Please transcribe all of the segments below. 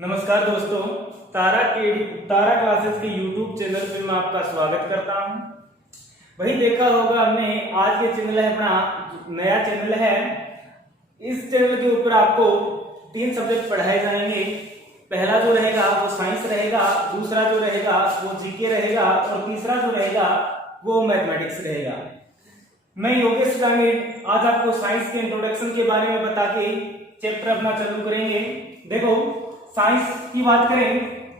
नमस्कार दोस्तों, तारा क्लासेस के यूट्यूब चैनल पे मैं आपका स्वागत करता हूं। वही देखा होगा हमने, आज के चैनल है अपना नया चैनल है। इस चैनल के ऊपर आपको 3 सब्जेक्ट पढ़ाए जाएंगे। पहला जो रहेगा वो साइंस रहेगा, दूसरा जो रहेगा वो जीके रहेगा और तीसरा जो रहेगा वो मैथमेटिक्स रहेगा। मैं योगेश ग्रामीण आज आपको साइंस के इंट्रोडक्शन के बारे में बता के चैप्टर अपना चालू करेंगे। देखो, साइंस की बात करें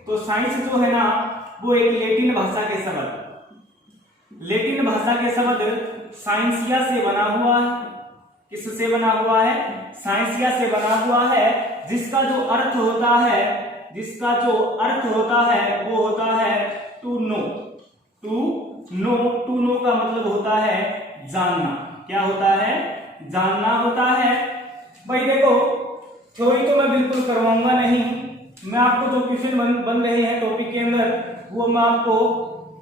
तो साइंस जो है ना वो एक लैटिन भाषा के शब्द साइंसिया से बना हुआ है। किससे बना हुआ है? साइंसिया से बना हुआ है, जिसका जो अर्थ होता है वो होता है टू नो। टू नो का मतलब होता है जानना। क्या होता है? जानना होता है। भाई देखो, थ्योरी तो मैं बिल्कुल करवाऊंगा नहीं। मैं आपको जो क्वेश्चन बन रहे हैं टॉपिक के अंदर वो मैं आपको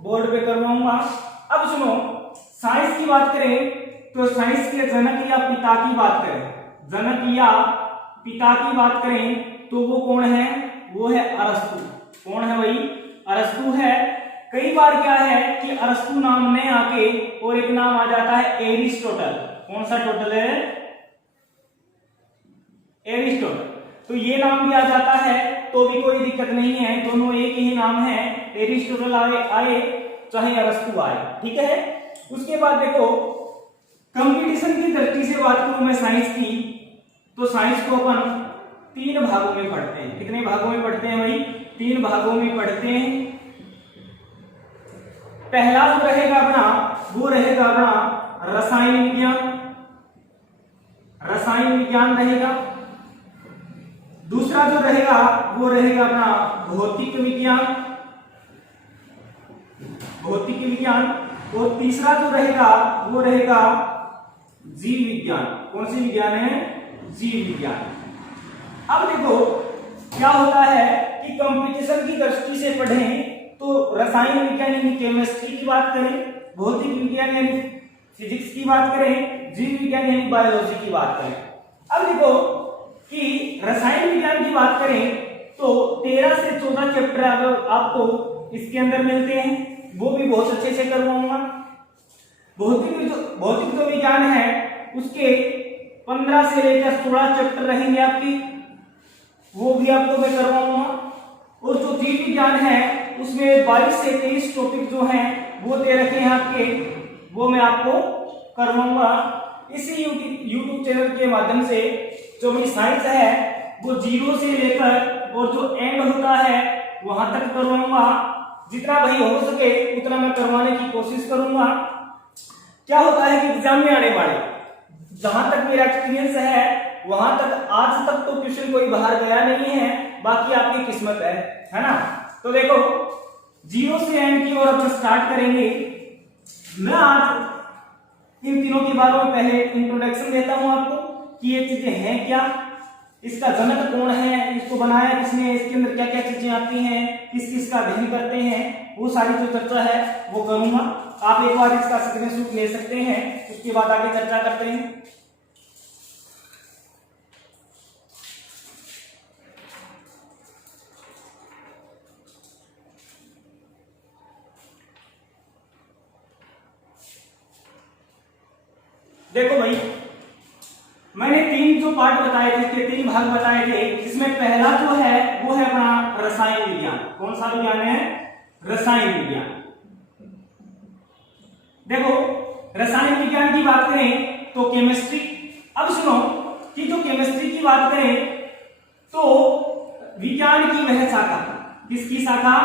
बोर्ड पे करवाऊंगा। अब सुनो, साइंस की बात करें तो साइंस के जनक या पिता की बात करें तो वो कौन है? वो है अरस्तु। कौन है भाई? अरस्तु है। कई बार क्या है कि अरस्तु नाम नहीं आके और एक नाम आ जाता है एरिस्टोटल। कौन सा टोटल है? एरिस्टोटल। तो ये नाम भी आ जाता है तो भी कोई दिक्कत नहीं है, दोनों एक ही नाम है। एरिस्टोटल आए चाहे अरस्तु आए, ठीक है। उसके बाद देखो, कंपटीशन की दृष्टि से बात करूं मैं साइंस की, तो साइंस को अपन 3 भागों में पढ़ते हैं। कितने भागों में पढ़ते हैं भाई? 3 भागों में पढ़ते हैं। पहला जो रहेगा अपना वो रहेगा अपना रसायन विज्ञान रहेगा। दूसरा जो रहेगा वो रहेगा अपना भौतिक विज्ञान और तीसरा जो रहेगा वो रहेगा जीव विज्ञान। कौन सी विज्ञान है? जीव विज्ञान। अब देखो क्या होता है कि कंपटीशन की दृष्टि से पढ़ें तो रसायन विज्ञान यानी केमिस्ट्री की बात करें, भौतिक विज्ञान यानी फिजिक्स की बात करें, जीव विज्ञान यानी बायोलॉजी की बात करें। अब देखो कि रसायन विज्ञान की बात करें तो 13 से 14 चैप्टर आपको इसके अंदर मिलते हैं, वो भी बहुत अच्छे से करवाऊंगा। भौतिक जो विज्ञान है उसके 15 से लेकर 16 चैप्टर रहेंगे आपकी, वो भी आपको मैं करवाऊंगा। और जो जीव विज्ञान है उसमें 22 से 23 टॉपिक जो हैं वो दे रखे हैं आपके, वो मैं आपको करवाऊंगा। इसी यूट्यूब चैनल के माध्यम से जो मेरी साइंस है वो 0 से लेकर और जो एंड होता है वहां तक करवाऊंगा। जितना भाई हो सके उतना मैं करवाने की कोशिश करूंगा। क्या होता है कि एग्जाम में आने वाले, जहां तक मेरा एक्सपीरियंस है वहां तक आज तक तो क्वेश्चन कोई बाहर गया नहीं है, बाकी आपकी किस्मत है ना। तो देखो, 0 से एंड की ओर अपन स्टार्ट करेंगे। मैं आज इन तीनों के बारे में पहले इंट्रोडक्शन देता हूं आपको कि ये चीजें हैं क्या, इसका जनक कौन है, इसको बनाया किसने, इसके अंदर क्या क्या चीजें आती हैं, किस किस का अध्ययन करते हैं, वो सारी जो चर्चा है वो करूंगा। आप एक बार इसका स्क्रीनशॉट ले सकते हैं, उसके बाद आगे चर्चा करते हैं। देखो भाई, मैंने 3 जो पार्ट बताए थे, इसके 3 भाग बताए थे। इसमें पहला जो है वो है अपना रसायन विज्ञान। कौन सा विज्ञान है? रसायन विज्ञान। देखो, रसायन विज्ञान की बात करें तो केमिस्ट्री। अब सुनो कि जो केमिस्ट्री की बात करें तो विज्ञान की वह शाखा, किसकी शाखा?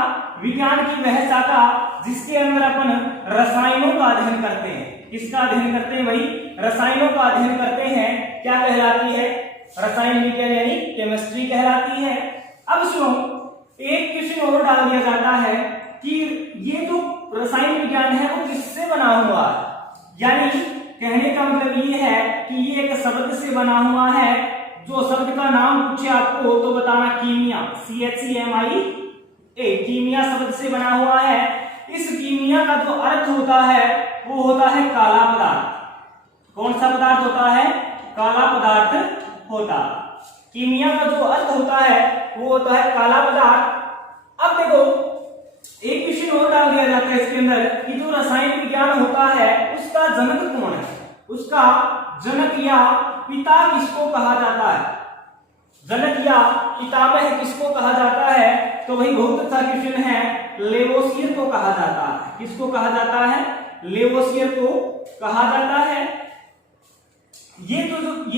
विज्ञान की वह शाखा जिसके अंदर अपन रसायनों का अध्ययन करते हैं। किसका अध्ययन करते हैं भाई? रसायनों का अध्ययन करते हैं। क्या कहलाती है? रसायन विज्ञान यानी केमिस्ट्री कहलाती है। अब सुनो, एक क्वेश्चन और डाल दिया जाता है कि ये जो रसायन विज्ञान है वो किससे बना हुआ है, यानी कहने का मतलब ये है कि ये एक शब्द से बना हुआ है। जो शब्द का नाम पूछे आपको तो बताना कीमिया, CHEMIA, कीमिया शब्द से बना हुआ है। इस कीमिया का जो अर्थ होता है वो होता है काला पदार्थ। कौन सा पदार्थ होता है? काला पदार्थ होता। कीमिया का जो अर्थ होता है वो होता है काला पदार्थ। अब देखो एक क्वेश्चन और डाल दिया जाता है इसके अंदर कि जो रसायन विज्ञान होता है उसका जनक कौन है, उसका जनक या पिता किसको कहा जाता है, जनक या पितामह किसको कहा जाता है। तो भाई बहुत अच्छा क्वेश्चन है, लेवोसियर को कहा जाता है। किसको कहा जाता है, लेवोसियर को कहा जाता है। ये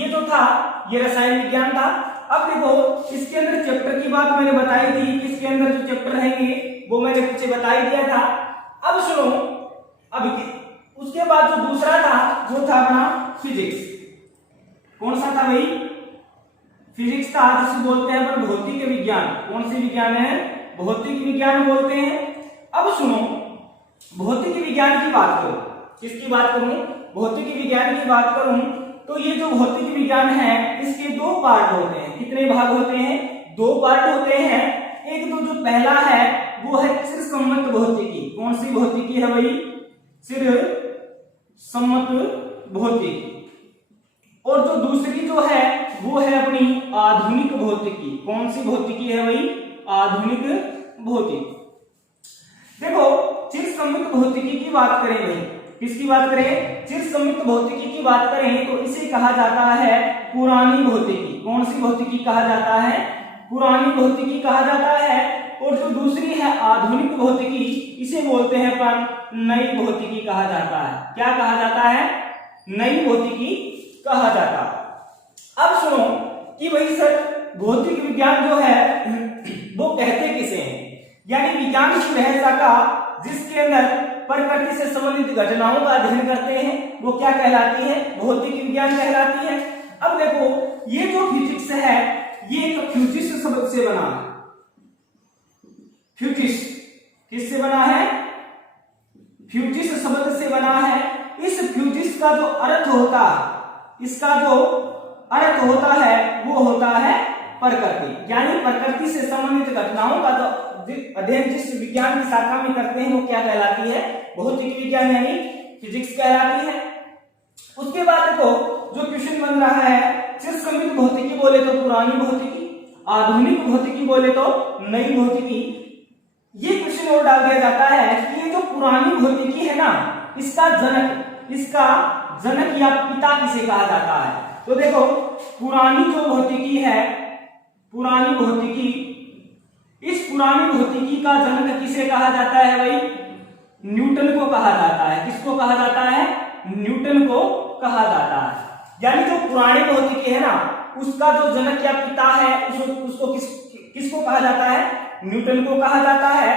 जो था ये रसायन विज्ञान था। अब देखो इसके अंदर चैप्टर की बात मैंने बताई थी, इसके अंदर जो चैप्टर रहेंगे वो मैंने पीछे बता ही दिया था। अब सुनो, अब उसके बाद जो दूसरा था वो था अपना फिजिक्स। कौन सा था भाई, फिजिक्स था, जिसे बोलते हैं अपन भौतिक विज्ञान। कौन सी विज्ञान है, भौतिक विज्ञान बोलते हैं। अब सुनो भौतिक विज्ञान की बात करूं, किसकी बात करूं, भौतिक विज्ञान की बात करूं तो ये जो भौतिक विज्ञान है इसके दो पार्ट होते हैं। कितने भाग होते हैं, दो पार्ट होते हैं। एक तो जो पहला है वो है चिर सम्मत भौतिकी। कौन सी भौतिकी है भाई, चिर सम्मत भौतिकी। और जो दूसरी जो है वो है अपनी आधुनिक भौतिकी। कौन सी भौतिकी है भाई, आधुनिक भौतिकी। देखो चिर सम्मित भौतिकी की बात करें भाई, किसकी बात करें, चिर सम्मित भौतिकी की बात करें तो इसे कहा जाता है पुरानी भौतिकी। कौन सी भौतिकी कहा जाता है, पुरानी भौतिकी कहा जाता है। और जो दूसरी है आधुनिक भौतिकी, इसे बोलते हैं अपन नई भौतिकी कहा जाता है। क्या कहा जाता है, नई भौतिकी कहा जाता है। अब सुनो कि भाई सर भौतिक विज्ञान जो है वो कहते किसे हैं, यानी विज्ञान की वह शाखा जिसके अंदर प्रकृति से संबंधित घटनाओं का अध्ययन करते हैं वो क्या कहलाती है, भौतिक विज्ञान कहलाती है। अब देखो ये जो फिजिक्स है ये एक फ्यूजिस शब्द से बना है। फ्यूजिस किससे बना है, फ्यूजिस शब्द से बना है। इस फ्यूजिस का जो अर्थ होता है, इसका जो अर्थ होता है वो होता है प्रकृति, यानी प्रकृति से संबंधित घटनाओं का जो अध्ययन जिस विज्ञान की शाखा में करते हैं वो क्या कहलाती है, भौतिक विज्ञान यानी फिजिक्स कहलाती है। उसके बाद देखो जो क्वेश्चन बन रहा है, चिर सम्मित भौतिकी बोले तो पुरानी भौतिकी, आधुनिक भौतिकी बोले तो नई भौतिकी। ये क्वेश्चन और डाल दिया जाता है कि ये जो पुरानी भौतिकी है ना इसका जनक या पिता किसे कहा जाता है। तो देखो पुरानी जो भौतिकी है, पुरानी भौतिकी, इस पुरानी भौतिकी का जनक किसे कहा जाता है भाई, न्यूटन को कहा जाता है। किसको कहा जाता है, न्यूटन को कहा जाता है। यानी जो पुरानी भौतिकी है ना उसका जो जनक या पिता है उसको किसको कहा जाता है, न्यूटन को कहा जाता है।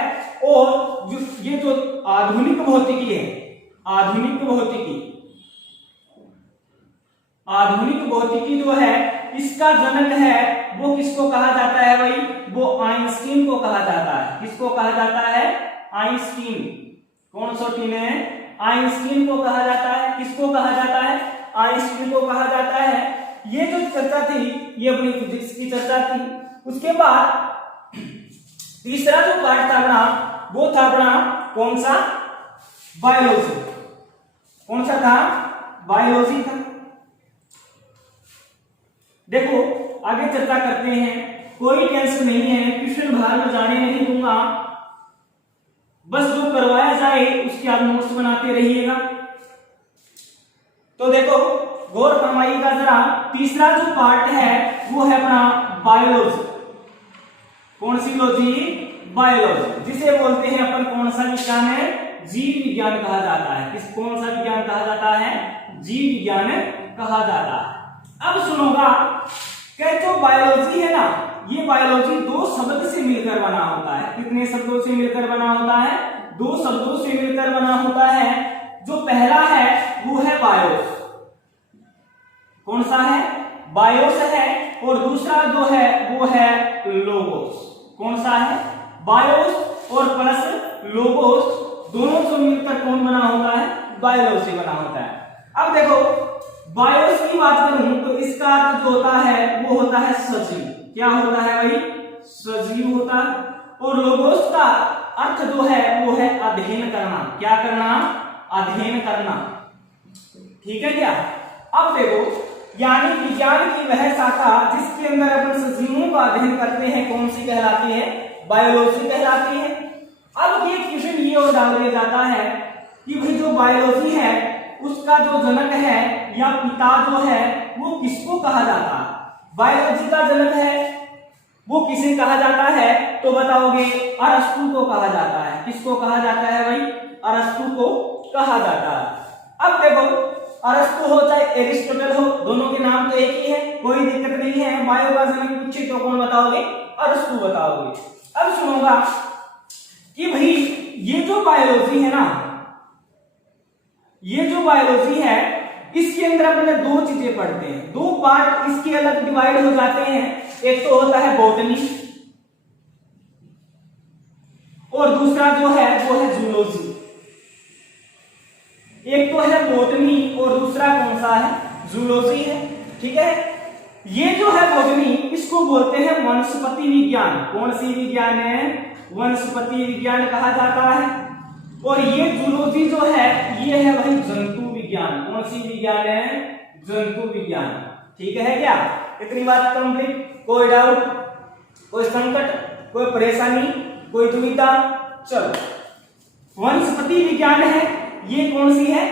और ये जो आधुनिक भौतिकी है, आधुनिक भौतिकी जो है इसका जनक है वो किसको कहा जाता है भाई, वो आइंस्टीन को कहा जाता है। किसको कहा जाता है, आइंस्टीन। कौन सा टीन है, आइंस्टीन को कहा जाता है। किसको कहा जाता है, आइंस्टीन को कहा जाता है। ये जो चर्चा थी ये अपनी फिजिक्स की चर्चा थी। उसके बाद तीसरा जो पार्ट था अपना वो था अपना कौन सा, बायोलॉजी। कौन सा था, बायोलॉजी था। देखो आगे चर्चा करते हैं, कोई टेंशन नहीं है, क्वेश्चन बाहर में जाने नहीं दूंगा, बस जो करवाया जाए उसके आप नोट्स बनाते रहिएगा। तो देखो गौर फरमाइएगा जरा, तीसरा जो पार्ट है वो है अपना बायोलॉजी। कौन सी लॉजी, बायोलॉजी, जिसे बोलते हैं अपन कौन सा विज्ञान है, जीव विज्ञान कहा जाता है। किस कौन सा विज्ञान कहा जाता है, जीव विज्ञान कहा जाता है। अब सुनोगा कि जो बायोलॉजी है ना ये बायोलॉजी दो शब्द से मिलकर बना होता है। कितने शब्दों से मिलकर बना होता है, दो शब्दों से मिलकर बना होता है। जो पहला है वो है बायोस। कौन सा है, बायोस है। और दूसरा जो है वो है लोगोस। कौन सा है, बायोस और प्लस लोगोस, दोनों से मिलकर कौन बना होता है, बायोलॉजी बना होता है। अब देखो बायोस की बात करूं तो इसका अर्थ जो होता है वो होता है सजीव। क्या होता है भाई, सजीव होता है। और लोगोस का अर्थ जो है वो है अध्ययन करना। क्या करना, अध्ययन करना। ठीक है क्या। अब देखो यानी विज्ञान की वह शाखा जिसके अंदर अपन का अध्ययन करते हैं, कौन सी कहलाती है? बायोलॉजी कहलाती है। अब ये क्वेश्चन ये और डाल दिया जाता है कि भाई जो बायोलॉजी है उसका जो जनक है या पिता जो है वो किसको कहा जाता है? बायोलॉजी का जनक है वो किसे कहा जाता है? तो बताओगे अरस्तु को कहा जाता है। किसको कहा जाता है भाई? अरस्तु को कहा जाता है। अब देखो अरस्तु हो चाहे एरिस्टोटल हो, दोनों के नाम तो एक ही है, कोई दिक्कत नहीं है। बायो का जनक पूछे तो कौन बताओगे? अरस्तु बताओगे। अब सुनोगा कि भाई ये जो बायोलॉजी है ना, ये जो बायोलॉजी है इसके अंदर अपने दो चीजें पढ़ते हैं, दो पार्ट इसके अलग डिवाइड हो जाते हैं। एक तो होता है बॉटनी और दूसरा जो है वो है जूलॉजी। एक तो है बॉटनी और दूसरा कौन सा है? जूलॉजी है। ठीक है, ये जो है बॉटनी इसको बोलते हैं वनस्पति विज्ञान। कौन सी विज्ञान है? वनस्पति विज्ञान कहा जाता है। और ये जूलॉजी जो है ये है भाई जंतु विज्ञान। कौन सी विज्ञान है? जंतु विज्ञान। ठीक है क्या? इतनी बात कंप्लीट? कोई डाउट, कोई संकट, कोई परेशानी, कोई दुविधा? चलो वनस्पति विज्ञान है, ये कौन सी है?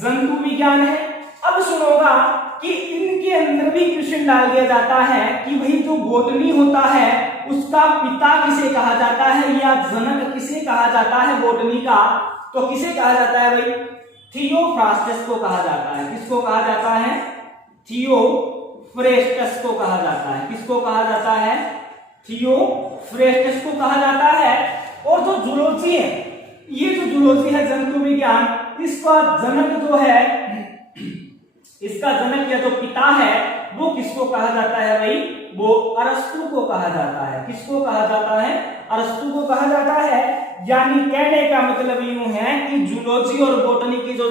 जंतु विज्ञान है। अब सुनोगा कि इनके अंदर भी क्वेश्चन डाल दिया जाता है कि भाई जो बॉटनी होता है उसका पिता किसे कहा जाता है या जनक किसे कहा जाता है बॉटनी का? तो किसे कहा जाता है भाई? थियोफ्रास्टस को कहा जाता है। किसको कहा जाता है? थियोफ्रेस्टस को कहा जाता है। किसको कहा जाता है? थियोफ्रेस्टस को कहा जाता है। और जो जूलॉजी है, ये जो जूलॉजी है जंतु विज्ञान, इसका जनक जो है, इसका जनक या जो पिता है वो किसको कहा जाता है भाई? वो अरस्तु को कहा जाता है। किसको कहा जाता है? अरस्तु को कहा जाता है। यानी कहने का मतलब यूं है कि जूलॉजी और बॉटनी की जो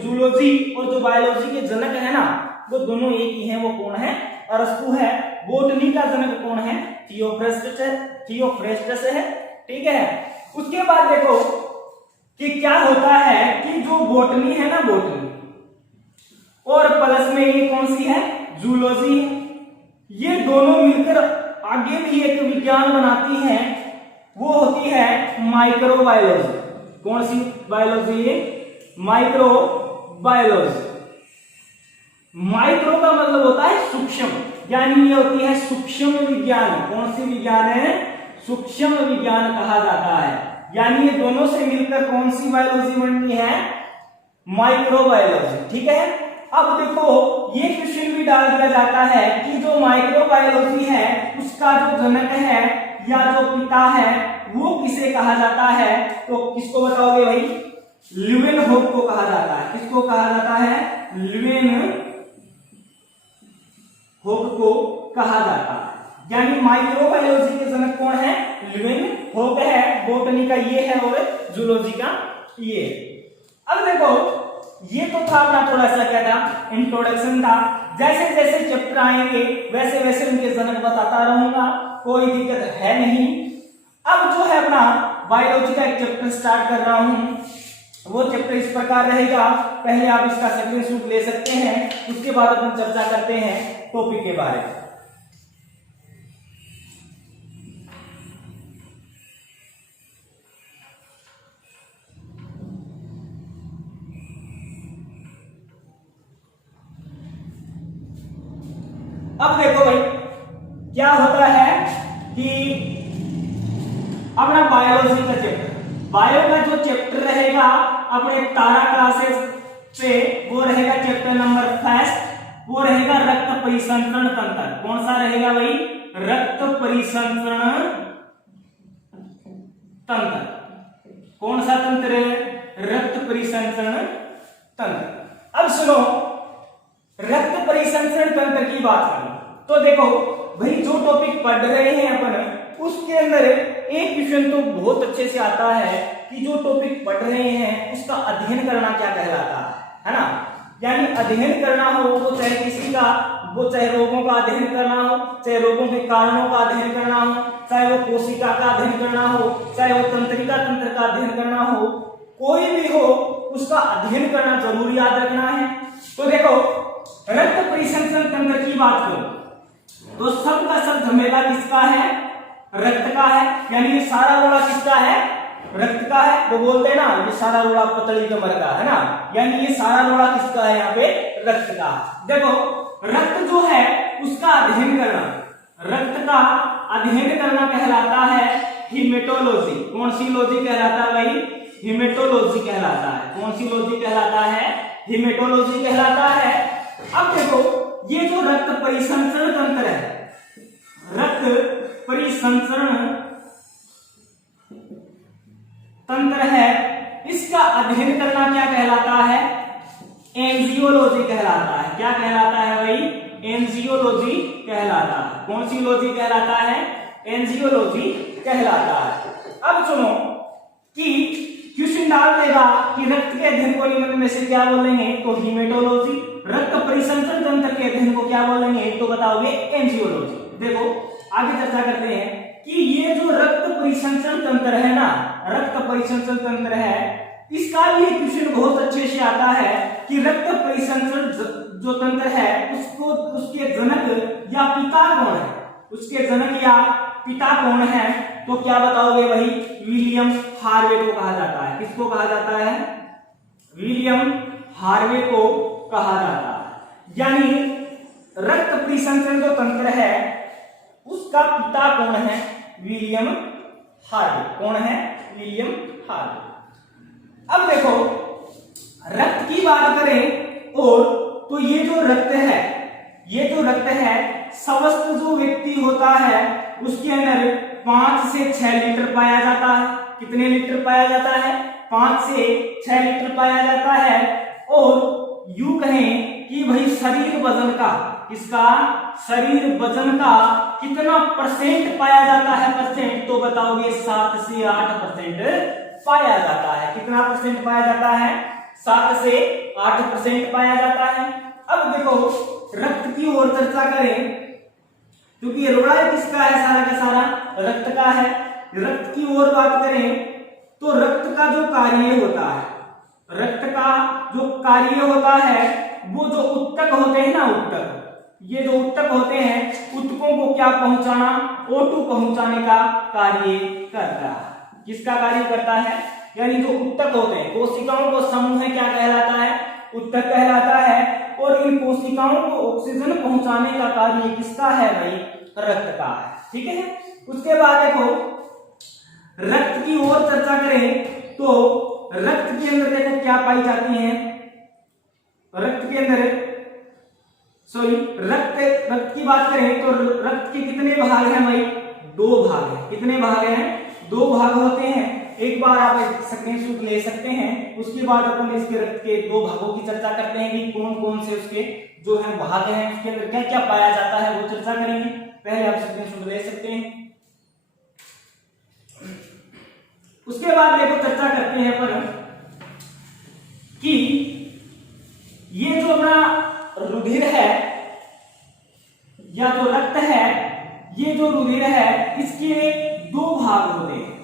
जूलॉजी और जो बायोलॉजी के जनक है ना वो दोनों एक ही हैं। वो कौन है? अरस्तु है। बॉटनी का जनक कौन है? थियोफ्रेस्टस है। ठीक है, उसके बाद देखो कि क्या होता है कि जो बॉटनी है ना, बॉटनी और प्लस में ये कौन सी है? जूलॉजी है। ये दोनों मिलकर आगे भी एक विज्ञान बनाती हैं, वो होती है माइक्रोबायोलॉजी। कौन सी बायोलॉजी? माइक्रोबायोलॉजी। माइक्रो का मतलब होता है सूक्ष्म, यानी ये होती है सूक्ष्म विज्ञान। कौन सी विज्ञान है? सूक्ष्म विज्ञान कहा जाता है। यानी ये दोनों से मिलकर कौन सी बायोलॉजी बननी है? माइक्रोबायोलॉजी। ठीक है, अब देखो ये क्वेश्चन भी डाल दिया जाता है कि जो माइक्रोबायोलॉजी है उसका जो जनक है या जो पिता है वो किसे कहा जाता है? तो किसको बताओगे भाई? ल्यूवेनहोक को कहा जाता है। किसको कहा जाता है? ल्यूवेनहोक को कहा जाता है। यानी माइक्रोबायोलॉजी के जनक कौन है? ल्यूवेनहोक है। बॉटनी का ये है और जूलॉजी का ये। अब देखो ये तो था अपना थोड़ा सा क्या था? इंट्रोडक्शन था। जैसे जैसे चैप्टर आएंगे वैसे वैसे उनके जनक बताता रहूंगा, कोई दिक्कत है नहीं। अब जो है अपना बायोलॉजी का एक चैप्टर स्टार्ट कर रहा हूं, वो चैप्टर इस प्रकार रहेगा। पहले आप इसका स्क्रीनशॉट ले सकते हैं, उसके बाद अपन चर्चा करते हैं टॉपिक के बारे में। अब देखो भाई क्या होता है कि अपना बायोलॉजी का चैप्टर, बायो का जो चैप्टर रहेगा अपने तारा क्लासेस पे, वो रहेगा चैप्टर नंबर 5, वो रहेगा रक्त परिसंचरण तंत्र। कौन सा रहेगा भाई? रक्त परिसंचरण तंत्र। कौन सा तंत्र है? रक्त परिसंचरण तंत्र। अब सुनो, रक्त परिसंचरण तंत्र की बात करें तो देखो भाई जो टॉपिक पढ़ रहे हैं अपन उसके अंदर एक क्वेश्चन तो बहुत अच्छे से आता है कि जो टॉपिक पढ़ रहे हैं उसका अध्ययन करना क्या कहलाता है ना? यानी अध्ययन करना हो वो चाहे किसी का, वो चाहे रोगों का अध्ययन करना हो, चाहे रोगों के कारणों का अध्ययन करना हो, चाहे वो कोशिका का अध्ययन करना हो, चाहे वो तंत्रिका तंत्र का अध्ययन करना हो, कोई भी हो उसका अध्ययन करना जरूर याद रखना है। तो देखो रक्त परिसंचरण तंत्र की बात करो तो सब का सब झमेला किसका है? रक्त का है। यानी ये सारा रोड़ा किसका है? रक्त का है। वो बोलते हैं ना ये सारा रोड़ा पतली कमर का है ना, यानी ये सारा रोड़ा किसका है? यहाँ पे रक्त का। देखो रक्त जो है उसका अध्ययन करना, रक्त का अध्ययन करना कहलाता है हिमेटोलॉजी। कौन सी लॉजी कहलाता है भाई? हिमेटोलॉजी कहलाता है। कौन सी लॉजी कहलाता है? हिमेटोलॉजी कहलाता है। अब देखो ये जो रक्त परिसंचरण तंत्र है, रक्त परिसंचरण तंत्र है, इसका अध्ययन करना क्या कहलाता है? एंजियोलॉजी कहलाता है। क्या कहलाता है भाई? एंजियोलॉजी कहलाता है। कौन सी लॉजी कहलाता है? एंजियोलॉजी कहलाता है। अब सुनो कि क्वेश्चन डाल देगा कि रक्त के अध्ययन को निम्न में से क्या बोलेंगे? तो हीमेटोलॉजी। रक्त परिसंचरण तंत्र के अध्ययन को क्या बोलेंगे? तो बताओगे एंजियोलॉजी। देखो आगे चर्चा करते हैं कि ये जो रक्त परिसंचरण तंत्र है ना, रक्त परिसंचरण तंत्र है, इसका ये क्वेश्चन बहुत अच्छे से आता है कि रक्त परिसंचरण जो तंत्र है उसको उसके जनक या पिता कौन है? उसके जनक या पिता कौन है? तो क्या बताओगे भाई? विलियम हार्वे को कहा जाता है। किसको कहा जाता है? विलियम हार्वे को कहा जाता है। यानी रक्त परिसंचरण जो तंत्र है उसका पिता कौन है? William Harvey. कौन है? William Harvey. अब देखो रक्त की बात करें और तो ये जो रक्त है, ये जो रक्त है स्वस्थ जो व्यक्ति होता है उसके अंदर 5 से 6 लीटर पाया जाता है। कितने लीटर पाया जाता है? 5 से 6 लीटर पाया जाता है। और यूं कहें कि भाई शरीर वजन का, किसका? शरीर वजन का कितना परसेंट पाया जाता है? परसेंट तो बताओगे 7 से 8% पाया जाता है। कितना परसेंट पाया जाता है? 7 से 8% पाया जाता है। अब देखो रक्त की ओर चर्चा करें, क्योंकि ये रोड़ा किसका है? सारा का सारा रक्त का है। रक्त की ओर बात करें तो रक्त का जो कार्य होता है, रक्त का जो कार्य होता है वो जो उत्तक होते हैं ना, उत्तक, ये जो उत्तक होते हैं उत्तकों को क्या पहुंचाना? O2 पहुंचाने का कार्य करता है। किसका कार्य करता है? यानी जो उत्तक होते हैं, कोशिकाओं को समूह है, क्या कहलाता है? उत्तक कहलाता है। और इन कोशिकाओं को ऑक्सीजन पहुंचाने का कार्य किसका है भाई? रक्त का है। ठीक है। उसके बाद देखो रक्त की ओर चर्चा करें तो रक्त के अंदर देखो क्या पाई जाती है? रक्त के अंदर रक्त की बात करें तो रक्त के कितने भाग हैं भाई? 2 भाग हैं। कितने भाग हैं? 2 भाग होते हैं। एक बार आप स्क्रीनशॉट ले सकते हैं। उसके बाद अपन इसके रक्त के 2 भागों की चर्चा करते हैं कि कौन कौन से उसके जो है भाग हैं, उसके अंदर क्या क्या पाया जाता है, वो चर्चा करेंगे। पहले आप स्क्रीनशॉट ले सकते हैं। उसके बाद देखो चर्चा करते हैं अपन कि ये जो अपना रुधिर है या जो रक्त है, ये जो रुधिर है इसके 2 भाग होते हैं।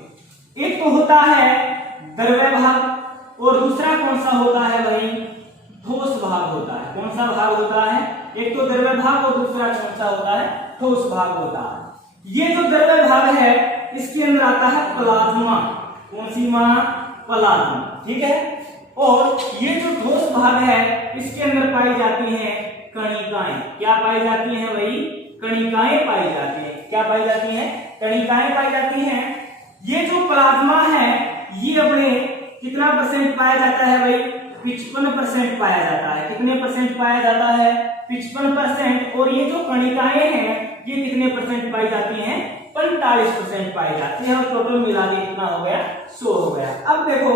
एक तो होता है द्रव्य भाग और दूसरा कौन सा होता है भाई? ठोस भाग होता है। कौन सा भाग होता है? एक तो द्रव्य भाग और दूसरा कौन सा होता है? ठोस भाग होता है। ये जो द्रव्य भाग है इसके अंदर आता है प्लाज्मा। कौन सी मां? प्लाज्मा। ठीक है। और ये जो ठोस भाग है इसके अंदर पाई जाती हैं कणिकाएं। क्या पाई जाती हैं भाई? कणिकाएं पाई जाती हैं। क्या पाई जाती हैं? कणिकाएं पाई जाती हैं। ये जो प्लाज्मा है ये अपने कितना परसेंट पाया जाता है भाई? 55% पाया जाता है। कितने परसेंट पाया जाता है? 55%। और ये जो कणिकाएं हैं ये कितने परसेंट पाई जाती हैं? 45% पाई जाती है। और टोटल मिला के कितना हो गया? 100 हो गया। अब देखो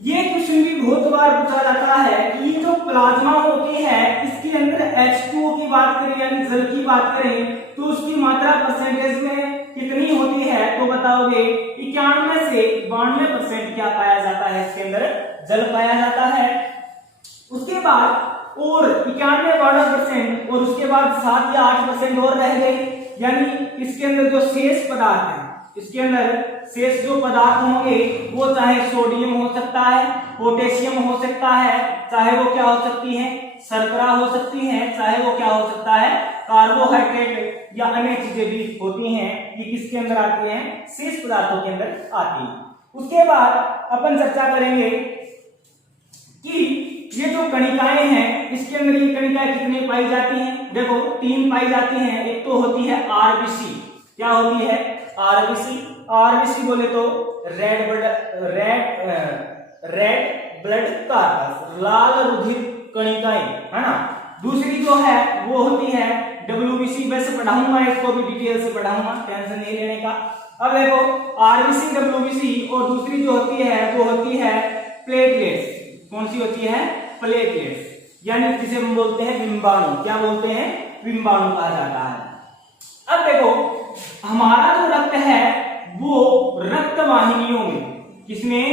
ये क्वेश्चन भी बहुत बार पूछा जाता है कि ये जो प्लाज्मा होती है इसके अंदर H2O की बात करें यानी जल की बात करें तो उसकी मात्रा परसेंटेज में कितनी होती है? तो बताओगे 91 से 92% क्या पाया जाता है? इसके अंदर जल पाया जाता है। उसके बाद और 91-92% और उसके बाद 7 या 8% और रह गए। यानी इसके अंदर जो शेष पदार्थ है, इसके अंदर शेष जो पदार्थ होंगे वो चाहे सोडियम हो सकता है, पोटेशियम हो सकता है, चाहे वो क्या हो सकती है? शर्करा हो सकती है, चाहे वो क्या हो सकता है? कार्बोहाइड्रेट या अन्य चीजें भी होती हैं, ये किसके अंदर आती हैं, शेष पदार्थों के अंदर आती हैं। उसके बाद अपन चर्चा करेंगे कि ये जो कणिकाएं हैं, इसके अंदर ये कणिकाएं कितनी पाई जाती हैं। देखो 3 पाई जाती हैं। एक तो होती है आरबीसी। क्या होती है, आरबीसी। आरबीसी बोले तो रेड ब्लड कार्पस, लाल रुधिर कणिकाएं, है ना। दूसरी जो है वो होती है डब्ल्यूबीसी। वैसे पढ़ाऊंगा इसको भी डिटेल से पढ़ाऊंगा, टेंशन नहीं लेने का। अब देखो आरबीसी, डब्ल्यूबीसी और दूसरी जो होती है वो होती है प्लेटलेट्स। कौन सी होती है, प्लेटलेट्स, यानी जिसे हम बोलते हैं बिंबाणु। क्या बोलते हैं, बिंबाणु कहा जाता है। अब देखो हमारा जो रक्त है वो रक्त वाहिनियों में, किसमें,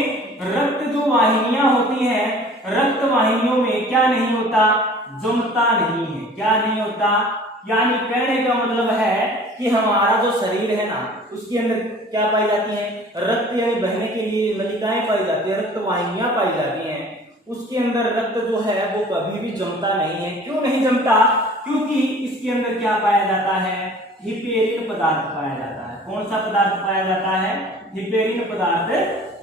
रक्त जो वाहिनियां होती हैं, रक्त वाहिनियों में क्या नहीं होता, जमता नहीं है। क्या नहीं होता, यानी कहने का मतलब है कि हमारा जो शरीर है ना, उसके अंदर क्या पाई जाती है, रक्त यानी बहने के लिए नलिकाएं पाई जाती है, रक्त वाहिनियां पाई जाती हैं। उसके अंदर रक्त जो है वो कभी भी जमता नहीं है। क्यों नहीं जमता, क्योंकि इसके अंदर क्या पाया जाता है, हिपेरिन पदार्थ पाया जाता है। कौन सा पदार्थ पाया जाता है, हिपेरिन पदार्थ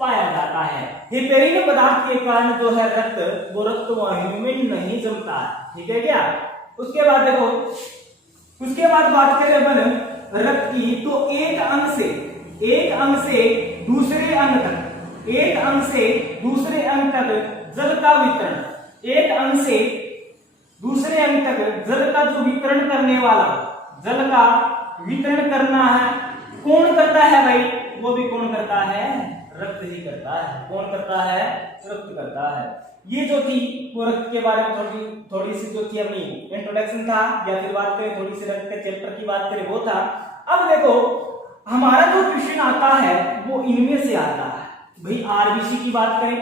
पाया जाता है। हिपेरिन पदार्थ के कारण जो है रक्त वो रक्त वाहिनी में नहीं जमता है। ठीक है क्या। उसके बाद देखो, उसके बाद बात करें अपन रक्त की, तो एक अंग से दूसरे अंग तक, एक अंग से दूसरे अंग तक जल का वितरण, एक अंग से दूसरे अंग तक जल का जो वितरण करने वाला, जल का वितरण करना है, कौन करता है भाई, वो भी कौन करता है, रक्त ही करता है। कौन करता है, रक्त करता है। ये जो थी वो रक्त के बारे में थोड़ी सी जो थी अपनी इंट्रोडक्शन था, या फिर बात करें थोड़ी सी रक्त के चैप्टर की बात करें वो था। अब देखो हमारा जो क्वेश्चन आता है वो इनमें से आता है भाई। आरबीसी की बात करें,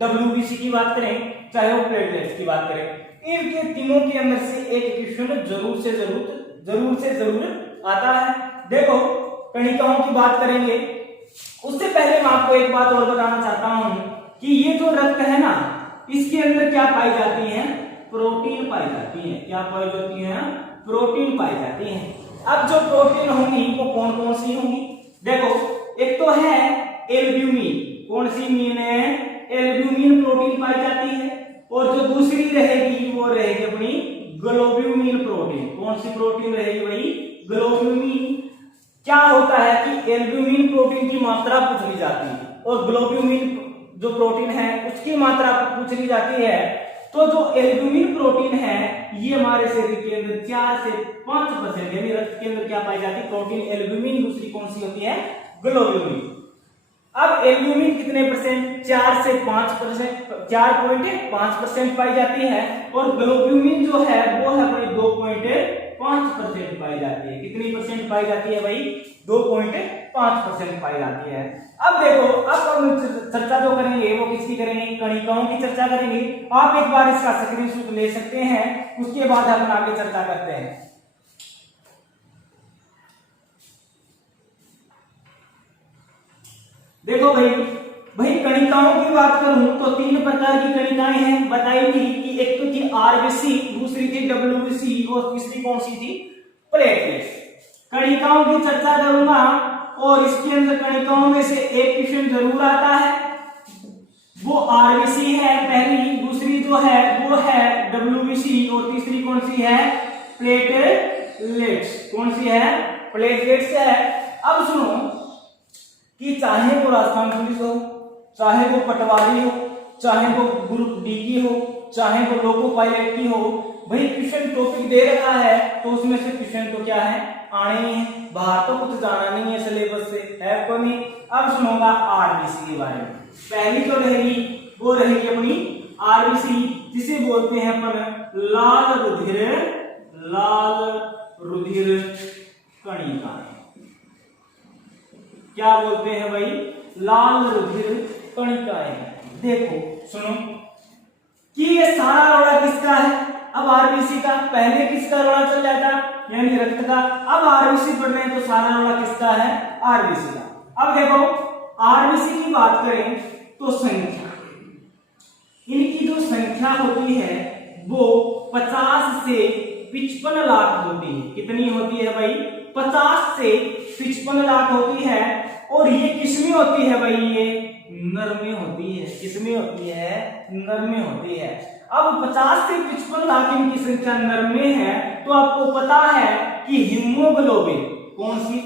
डब्ल्यूबीसी की बात करें, चाहे वो प्लेटलेट्स की बात करें, इनके तीनों के अंदर से एक क्वेश्चन जरूर से जरूर आता है। देखो कणिकाओं की बात करेंगे, उससे पहले मैं आपको एक बात और बताना चाहता हूं कि ये जो रक्त है ना, इसके अंदर क्या पाई जाती है, प्रोटीन पाई जाती है। क्या पाई जाती है, प्रोटीन पाई जाती है। अब जो प्रोटीन होंगी वो कौन कौन सी होंगी, देखो एक तो है एल्ब्यूमिन। कौन सी मीन है, एल्ब्यूमिन प्रोटीन पाई जाती है। और जो दूसरी रहेगी वो रहेगी अपनी ग्लोब्यूमिन प्रोटीन। कौन सी प्रोटीन रहेगी भाई, ग्लोब्यूमिन। क्या होता है कि एल्ब्यूमिन प्रोटीन की मात्रा पूछ ली जाती है और ग्लोब्यूमिन जो प्रोटीन है उसकी मात्रा पूछ ली जाती है। तो जो एल्ब्यूमिन प्रोटीन है ये हमारे शरीर के अंदर 4 से 5% यानी रक्त के अंदर क्या पाई जाती है, प्रोटीन एल्ब्यूमिन। दूसरी कौन सी होती है, ग्लोब्यूमिन। अब एल्ब्यूमिन कितने परसेंट, 4 से 5%, 4.5% पाई जाती है। और ग्लोब्यूमिन जो है वो है भाई 2.5% पाई जाती है। कितनी परसेंट पाई जाती है भाई, 2.5% पाई जाती है। अब देखो, अब हम चर्चा जो करेंगे वो किसकी करेंगे, कणिकाओं की चर्चा करेंगे। आप एक बार इसका स्क्रीनशॉट ले सकते हैं, उसके बाद हम आगे चर्चा करते हैं। देखो भाई कणिकाओं की बात करूं तो 3 प्रकार की कणिकाएं हैं बताई थी कि एक तो थी आरबीसी, दूसरी थी डब्ल्यूबीसी और तीसरी कौन सी थी, प्लेटलेट्स। कणिकाओं की चर्चा करूंगा और इसके अंदर कणिकाओं में से एक क्वेश्चन जरूर आता है, वो आरबीसी है पहली, दूसरी जो है वो है डब्ल्यूबीसी और तीसरी कौन सी है, प्लेटलेट्स। कौन सी है, प्लेटलेट्स है। अब सुनो कि चाहे वो राजस्थान पुलिस हो, चाहे वो पटवारी हो, चाहे वो ग्रुप डी की हो, चाहे वो लोको पायलट की हो, भाई क्वेश्चन टॉपिक दे रखा है तो उसमें से क्वेश्चन तो क्या है, आने ही है, बाहर तो कुछ जाना नहीं है सिलेबस से, है को नहीं। अब सुनूंगा आरबीसी के बारे में। पहली जो रहेगी वो रहेगी अपनी आरबीसी, जिसे बोलते हैं अपन लाल रुधिर कणिकाएं। क्या बोलते हैं भाई, लाल रुधिर कणिकाएं। देखो सुनो कि ये सारा रोड़ा किसका है, अब आरबीसी का, पहले किसका रोड़ा चल जाता यानी रक्त का, अब आरबीसी पढ़ रहे हैं तो सारा रोड़ा किसका है, आरबीसी का। अब देखो आरबीसी की बात करें तो संख्या, इनकी जो संख्या होती है वो 50 से 55 लाख होती है। कितनी होती है भाई? 50 से 55 लाख होती है। और ये किसमें होती है भाई? ये नर में होती है। किसमें होती है? नर में होती है। अब 50 से 55 लाख इनकी संख्या नर में है, तो आपको पता है कि हीमोग्लोबिन, कौन सी?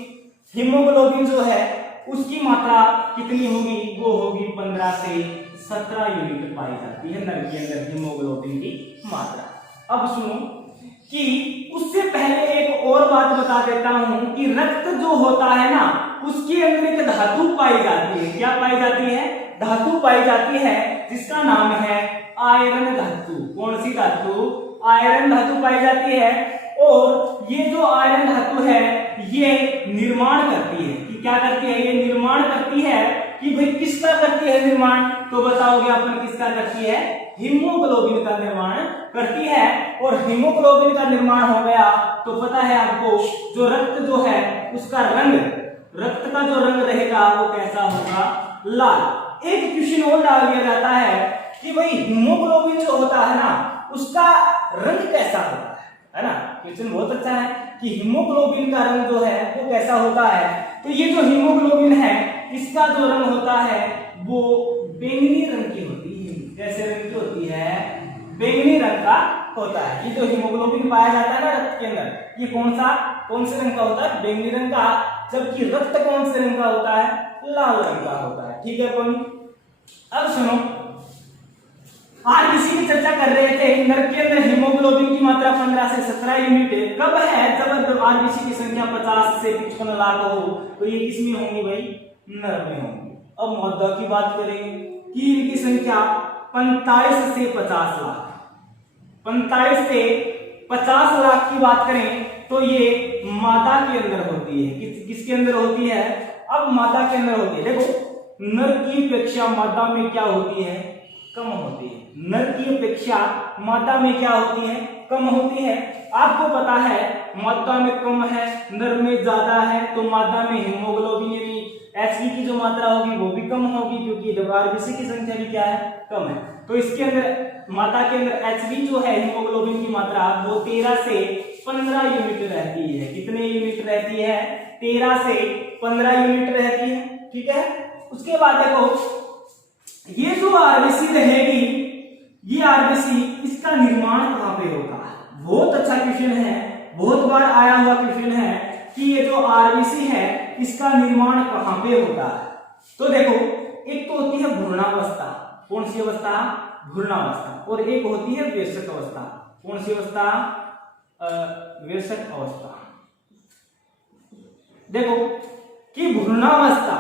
हीमोग्लोबिन जो है उसकी मात्रा कितनी होगी? वो होगी 15 से 17 यूनिट पाई जाती है नर के अंदर हीमोग्लोबिन की मात्रा। अब सुनो कि उससे पहले एक और बात बता देता हूं कि रक्त जो होता है ना, उसके अंदर एक धातु पाई जाती है। क्या पाई जाती है? धातु पाई जाती है जिसका नाम है आयरन धातु। कौन सी धातु? आयरन धातु पाई जाती है। और ये जो आयरन धातु है ये निर्माण करती है कि क्या करती है? ये निर्माण करती है कि भाई किसका करती है निर्माण? तो बताओगे अपन किसका करती है? हीमोग्लोबिन का निर्माण करती है। और हीमोग्लोबिन का निर्माण हो गया तो पता है आपको जो रक्त जो है उसका रंग, रक्त का जो रंग रहेगा वो कैसा होगा? लाल। एक क्वेश्चन और डाल दिया जाता है कि भाई हीमोग्लोबिन जो होता है ना उसका रंग कैसा होता है ना? क्वेश्चन बहुत अच्छा है कि हीमोग्लोबिन का रंग जो है वो कैसा होता है। तो ये जो हीमोग्लोबिन है इसका जो रंग होता है वो बैंगनी रंग की होती है। कैसे रंग की होती है? बैंगनी रंग का होता है। ये जो हीमोग्लोबिन पाया जाता है ना रक्त के अंदर, ये कौन से रंग का होता है? बैंगनी रंग का। जबकि रक्त कौन से रंग का होता है? लाल रंग का होता है। ठीक है कोई? अब सुनो, आरबीसी की चर्चा कर रहे थे। नर के अंदर हीमोग्लोबिन की मात्रा 15 से 17 यूनिट कब है? जब आरबीसी की संख्या 50 से 55 लाख हो। तो ये किसमें होंगी भाई? नर में होंगी। अब मादा की बात करें कि इनकी संख्या 45 से 50 लाख, 45 से 50 लाख की बात करें तो ये मादा के अंदर होती है। किसके अंदर होती है? अब मादा के अंदर होती है। देखो नर की अपेक्षा मादा में क्या होती है? कम होती है। नर की अपेक्षा मादा में क्या होती है? कम होती है। आपको पता है मादा में कम है, नर में ज्यादा है, तो मादा में हीमोग्लोबिन यानी एचबी की जो मात्रा होगी वो भी कम होगी क्योंकि आरबीसी की संख्या भी क्या है? कम है। तो इसके अंदर मादा के अंदर एचबी जो है हीमोग्लोबिन की मात्रा वो 13 से 15 यूनिट रहती है। कितने यूनिट रहती है? 13 से 15 यूनिट रहती है। ठीक है? उसके बाद देखो ये जो आरबीसी रहेगी, ये आरबीसी इसका निर्माण कहां पे होगा? बहुत अच्छा क्वेश्चन है, बहुत बार आया हुआ क्वेश्चन है कि ये जो आरबीसी है इसका निर्माण कहां पे होता है। तो देखो एक तो होती है भ्रूणावस्था। कौन सी अवस्था? भ्रूणावस्था। और एक होती है वयस्क अवस्था। कौन सी अवस्था? वयस्क अवस्था। देखो कि भ्रूणावस्था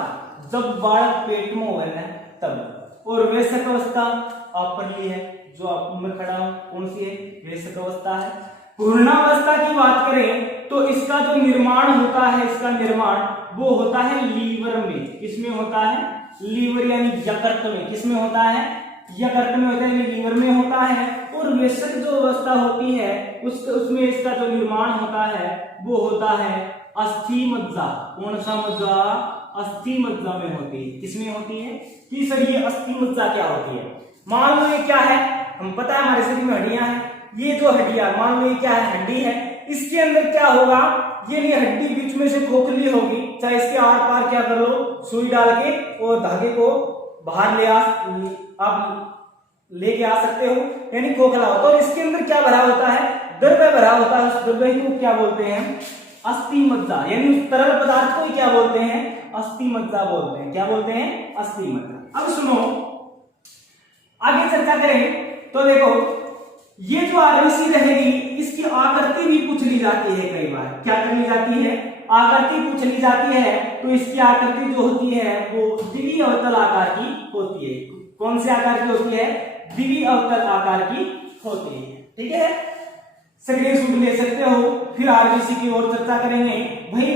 जब बालक पेट में होगा ना तब, और वयस्क अवस्था आप पढ़ ली है जो आप में खड़ा हूं, कौन सी है? वयस्क अवस्था है। भ्रूणावस्था की बात करें तो इसका जो निर्माण होता है, इसका निर्माण वो होता है लीवर में। किसमें होता है? लीवर यानी यकृत में। किसमें होता है? यकृत में होता है, यानी लीवर में होता है। और वयस्क जो अवस्था होती है उसमें इसका जो निर्माण होता है वो होता है अस्थि मज्जा। कौन सा मज्जा? अस्थि मज्जा में होती है। किसमें होती है? कि सर ये अस्थि मज्जा क्या होती है? मान लो ये क्या है? हम पता है हमारे शरीर में हड्डियां हैं। ये जो हड्डियां मान लो ये क्या है? हड्डी है। इसके अंदर क्या होगा? ये हड्डी बीच में से खोखली होगी, चाहे इसके आर पार क्या कर लो, सुई डाल के और धागे को बाहर आप लेके आ सकते हो, यानी खोखला होता है। और इसके अंदर क्या भरा होता है? द्रव्य भरा होता है। उस द्रव्य को क्या बोलते हैं? अस्थि मज्जा। यानी उस तरल पदार्थ को क्या बोलते हैं? अस्थि मज्जा बोलते हैं। क्या बोलते हैं? अस्थि मज्जा। अब सुनो आगे चर्चा करें तो देखो ये जो आरबीसी रहेगी इसकी आकृति भी पूछ ली जाती है कई बार। क्या कर ली जाती है? आकृति पूछ ली जाती है। तो इसकी आकृति जो होती है वो द्विवीय अवतल आकार की होती है। कौन से आकार की होती है? द्विवीय अवतल आकार की होती है। ठीक है? स्क्रीनशॉट ले सकते हो। फिर आरबीसी की और चर्चा करेंगे। भाई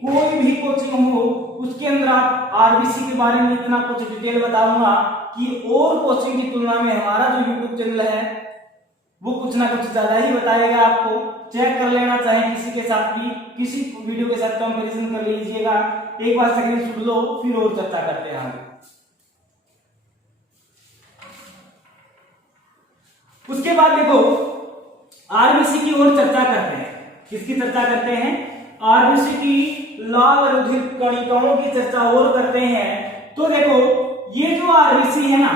कोई भी कोचिंग हो उसके अंदर आप आरबीसी के बारे में इतना कुछ डिटेल बताऊंगा कि और कोचिंग की तुलना में हमारा जो यूट्यूब चैनल है वो कुछ ना कुछ ज्यादा ही बताएगा। आपको चेक कर लेना, चाहे किसी के साथ भी किसी वीडियो के साथ कंपैरिजन कर लीजिएगा। एक बार स्क्रीनशॉट लो फिर और चर्चा करते हैं आगे। उसके बाद देखो आरबीसी की ओर चर्चा करते हैं। किसकी चर्चा करते हैं? आरबीसी की लाल रुधिर कणिकाओं की चर्चा और करते हैं। तो देखो ये जो आरबीसी है ना,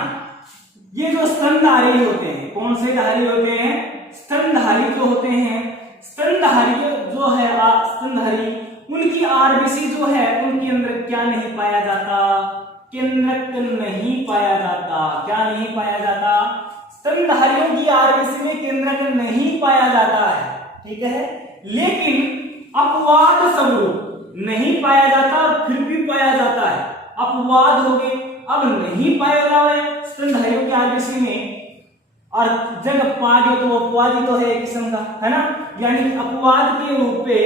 ये जो स्तनधारी होते हैं, कौन से धारी होते हैं? स्तनधारी जो होते हैं, स्तनधारी जो है स्तनधारी, उनकी आरबीसी जो है उनके अंदर क्या नहीं पाया जाता? केंद्रक नहीं पाया जाता। क्या नहीं पाया जाता? स्तनधारियों की आरबीसी में केंद्रक नहीं पाया जाता है, ठीक है। लेकिन अपवाद समरूप नहीं पाया जाता और फिर भी पाया जाता है। अपवाद हो गए, अब नहीं पाया जा रहा है स्तनधारियों की आरबीसी में, और जब अपवाद हो तो अपवाद ही तो है एक किस्म का, है ना। यानी अपवाद के रूप पे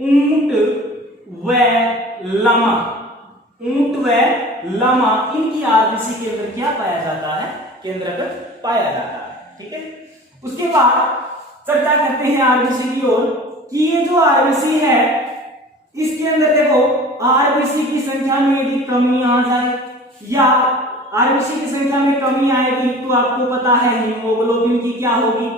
ऊंट व लामा, ऊंट व लामा, इनकी आरबीसी के अंदर क्या पाया जाता है? केंद्रक पाया जाता है, ठीक है। उसके बाद चर्चा करते हैं आरबीसी की ओर कि ये जो आरबीसी है इसके अंदर देखो आरबीसी की संख्या में यदि कमी आ जाए या आरबीसी की संख्या में कमी आएगी तो आपको पता है हीमोग्लोबिन की क्या होगी?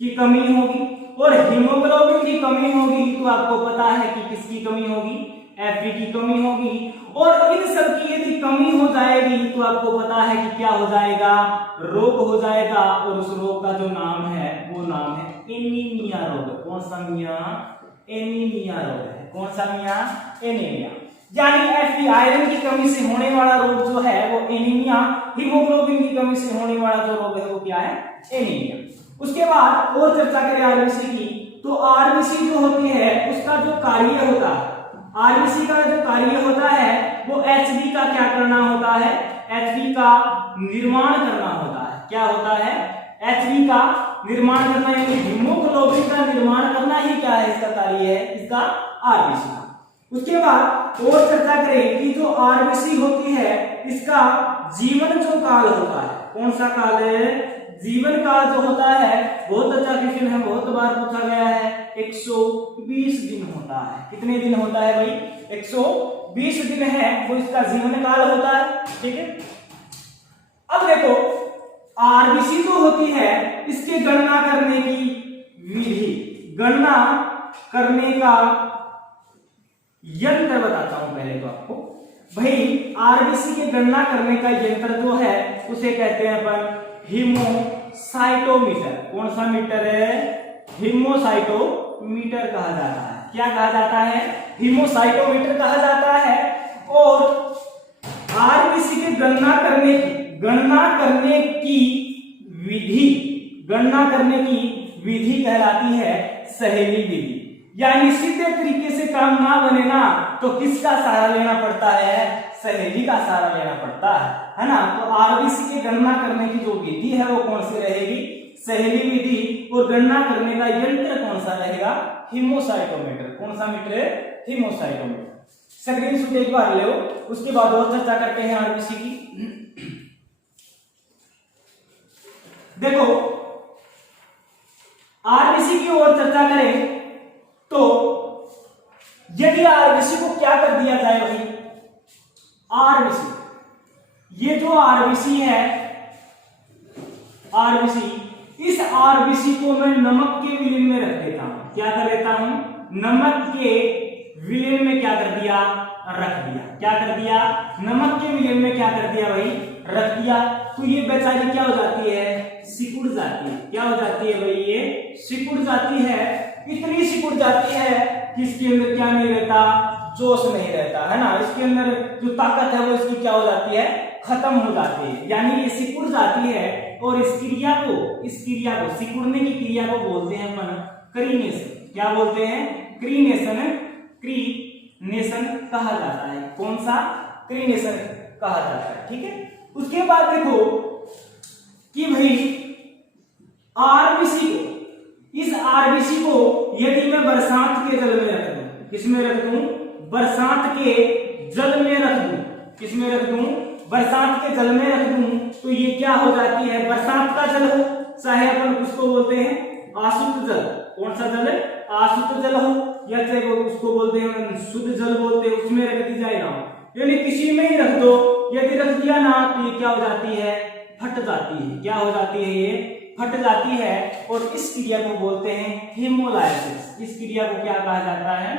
की कमी होगी। और हीमोग्लोबिन की कमी होगी तो आपको पता है कि किसकी कमी होगी? Fe की कमी होगी। और इन सब की यदि कमी हो जाएगी तो आपको पता है कि क्या हो जाएगा? रोग हो जाएगा। और उस रोग का जो नाम है वो नाम है एनीमिया रोग। कौन सा मिया? एनीमिया रोग है। कौन सा मिया? एनीमिया। यानी Fe आयरन की कमी से होने वाला रोग जो है वो एनीमिया, हीमोग्लोबिन की कमी से होने वाला जो रोग है वो क्या है? एनीमिया। उसके बाद और चर्चा करें आरबीसी की, तो आरबीसी जो होती है उसका जो कार्य होता है, आरबीसी का जो कार्य होता है वो एचबी का क्या करना होता है? एचबी का निर्माण करना होता है। क्या होता है? एचबी का निर्माण करना, यानी हीमोग्लोबिन का निर्माण करना ही क्या है? इसका कार्य है, इसका आरबीसी का। उसके बाद और चर्चा करें कि जो आरबीसी होती है इसका जीवन जो काल होता है, कौन सा काल है? जीवन काल जो होता है, बहुत अच्छा क्वेश्चन है, बहुत बार पूछा गया है, 120 दिन होता है। कितने दिन होता है भाई? 120 दिन है वो इसका जीवन काल होता है, ठीक है। अब देखो आरबीसी जो होती है इसके गणना करने की विधि, गणना करने का यंत्र बताता हूं पहले तो आपको। भाई आरबीसी की गणना करने का यंत्र जो है उसे कहते हैं अपन हीमोसाइटोमीटर। कौन सा मीटर है? हीमोसाइटोमीटर कहा जाता है। क्या कहा जाता है? हीमोसाइटोमीटर कहा जाता है। और आरबीसी की गणना करने की विधि कहलाती है सहेली विधि। यानी सीधे तरीके से काम ना बने ना तो किसका सहारा लेना पड़ता है? सहेली का सहारा लेना पड़ता है ना। तो आरबीसी की गणना करने की जो विधि है वो कौन सी रहेगी? सहेली विधि। और गणना करने का यंत्र कौन सा रहेगा? हीमोसाइटोमीटर। कौन सा मीटर है? हीमोसाइटोमीटर। स्क्रीनशॉट एक बार लो, उसके बाद और चर्चा करते हैं आरबीसी की। देखो आरबीसी की ओर चर्चा करें तो यदि आरबीसी को क्या कर दिया जाए भाई? आरबीसी, ये जो आरबीसी है, आरबीसी, इस आरबीसी को मैं नमक के विलीन में रख देता हूं। क्या कर देता हूं? नमक के विलीन में क्या कर दिया? रख दिया। क्या कर दिया? नमक के विलीन में क्या कर दिया भाई? रख दिया। तो ये बेचारी क्या हो जाती है? सिकुड़ जाती है। क्या हो जाती है भाई? ये सिकुड़ जाती है। इतनी सिकुड़ जाती है कि इसके अंदर क्या नहीं रहता? जोश नहीं रहता, है ना। इसके अंदर जो ताकत है वो इसकी क्या हो जाती है? खत्म हो जाती है। यानी ये सिकुड़ जाती है। और इस क्रिया को सिकुड़ने की क्रिया को बोलते हैं अपन क्रीनेशन। क्या बोलते हैं? क्रीनेशन। क्रीनेशन कहा जाता है। कौन सा? क्रीनेशन कहा जाता है, ठीक है। उसके बाद देखो कि भाई आरबीसी को, इस आरबीसी को यदि मैं बरसात के जल में रख दूं, किसमें रख दूं? बरसात के जल में रख दूं। किसमें रख दूं? बरसात के जल में रख दूं तो ये क्या हो जाती है? बरसात का जल हो, चाहे अपन उसको बोलते हैं आशुद्ध जल। कौन सा जल है? आशुद्ध जल हो, या चाहे उसको बोलते हैं शुद्ध जल बोलते हैं, उसमें रख दी जाए ना, यानी किसी में ही रख दो। यदि रख दिया ना तो ये क्या हो जाती है? फट जाती है। क्या हो जाती है? ये फट जाती है और इस क्रिया को बोलते हैं हीमोलाइसिस। इस क्रिया को क्या कहा जाता है?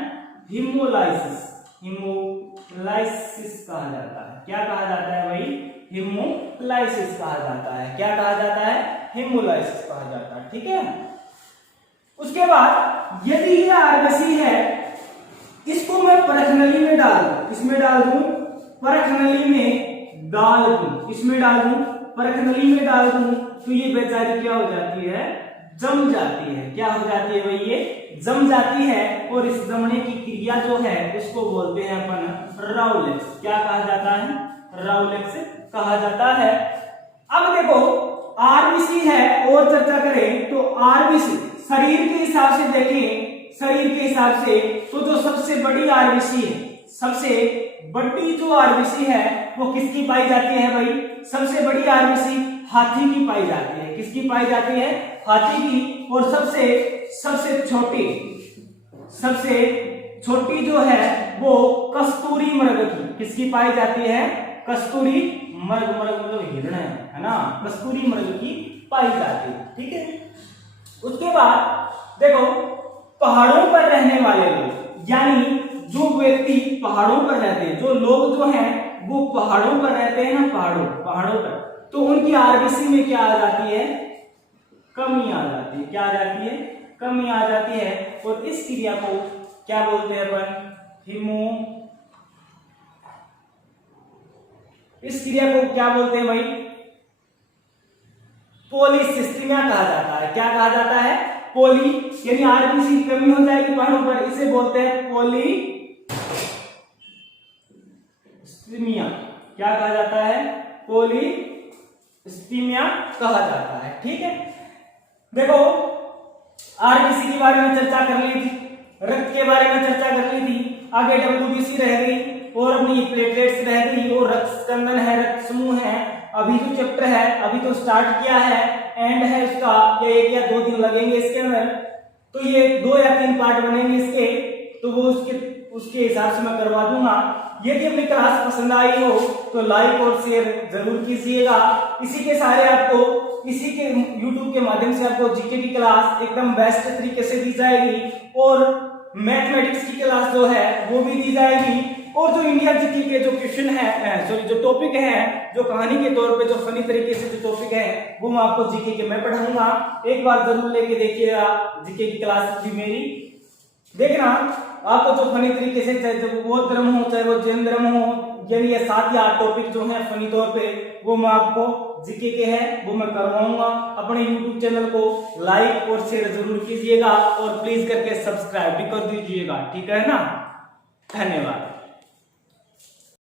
हीमोलाइसिस। हीमोलाइसिस कहा जाता है। क्या कहा जाता है भाई? हीमोलाइसिस कहा जाता है। क्या कहा जाता है? हीमोलाइसिस कहा जाता है। ठीक है। उसके बाद यदि ये आरबीसी है, इसको मैं परख नली में डाल दूं, इसमें डाल दूं, परख नली में डाल दूं, इसमें डाल दूं, परख नली में डाल दूं, तो ये बेचारी क्या हो जाती है? जम जाती है। क्या हो जाती है भाई? ये जम जाती है और इस जमने की क्रिया जो है उसको बोलते हैं अपन राउलेक्स। क्या कहा जाता है? राउलेक्स कहा जाता है। अब देखो आरबीसी है और चर्चा करें तो आरबीसी शरीर के हिसाब से देखें, शरीर के हिसाब से तो जो सबसे बड़ी आरबीसी है, सबसे बड़ी जो आरबीसी है वो किसकी पाई जाती है भाई? सबसे बड़ी आरबीसी हाथी की पाई जाती है। किसकी पाई जाती है? हाथी की। और सबसे छोटी जो है वो कस्तूरी मृग की। किसकी पाई जाती है? कस्तूरी मृग। मृग मतलब हिरण है ना? कस्तूरी मृग की पाई जाती है। ठीक है। उसके बाद देखो पहाड़ों पर रहने वाले लोग, यानी जो व्यक्ति पहाड़ों पर रहते हैं, जो लोग जो हैं वो पहाड़ों पर रहते हैं ना, पहाड़ों पर, तो उनकी आरबीसी में क्या आ जाती है? कमी आ जाती है। क्या आ जाती है? कमी आ जाती है। और इस क्रिया को क्या बोलते हैं अपन? इस क्रिया को क्या बोलते हैं भाई? पॉलीसिस्टीमिया कहा जाता है। क्या कहा जाता है? पॉली, यानी आरबीसी की कमी हो जाएगी पहाड़ों पर, इसे बोलते हैं पॉलीसिस्टीमिया। क्या कहा जाता है? पॉलीसिस्टीमिया कहा जाता है। ठीक है। देखो आरबीसी के बारे में चर्चा कर ली थी, रक्त के बारे में चर्चा कर ली थी, आगे डब्ल्यूबीसी रह गई और अपनी प्लेटलेट्स रह गई और रक्त स्कंदन है, रक्त समूह है। अभी जो चैप्टर है अभी तो स्टार्ट किया है, एंड है इसका, ये 1 या 2 दिन लगेंगे इसके अंदर, तो ये 2 या 3 पार्ट बनेंगे इसके, तो वो उसके हिसाब से मैं करवा दूंगा। यदि अपनी क्लास पसंद आई हो तो लाइक और शेयर जरूर कीजिएगा। इसी के YouTube के माध्यम से आपको जीके की क्लास एकदम बेस्ट तरीके से दी जाएगी और मैथमेटिक्स की क्लास जो है वो भी दी जाएगी। और जो इंडिया जीके के जो क्वेश्चन है, जो टॉपिक है, जो कहानी के तौर पे जो फनी तरीके से जो टॉपिक है वो मैं आपको जीके के मैं पढ़ाऊंगा। एक बार जरूर लेके देखिएगा जीके की क्लास भी मेरी, देखना आपको जो फनी तरीके से, चाहे वो बौद्ध धर्म हो चाहे वो जैन धर्म हो, यानी ये 7 या 8 टॉपिक जो है फनी तौर पे वो मैं आपको जीके के हैं वो मैं करवाऊंगा। अपने YouTube चैनल को लाइक और शेयर जरूर कीजिएगा और प्लीज करके सब्सक्राइब भी कर दीजिएगा। ठीक है ना? धन्यवाद।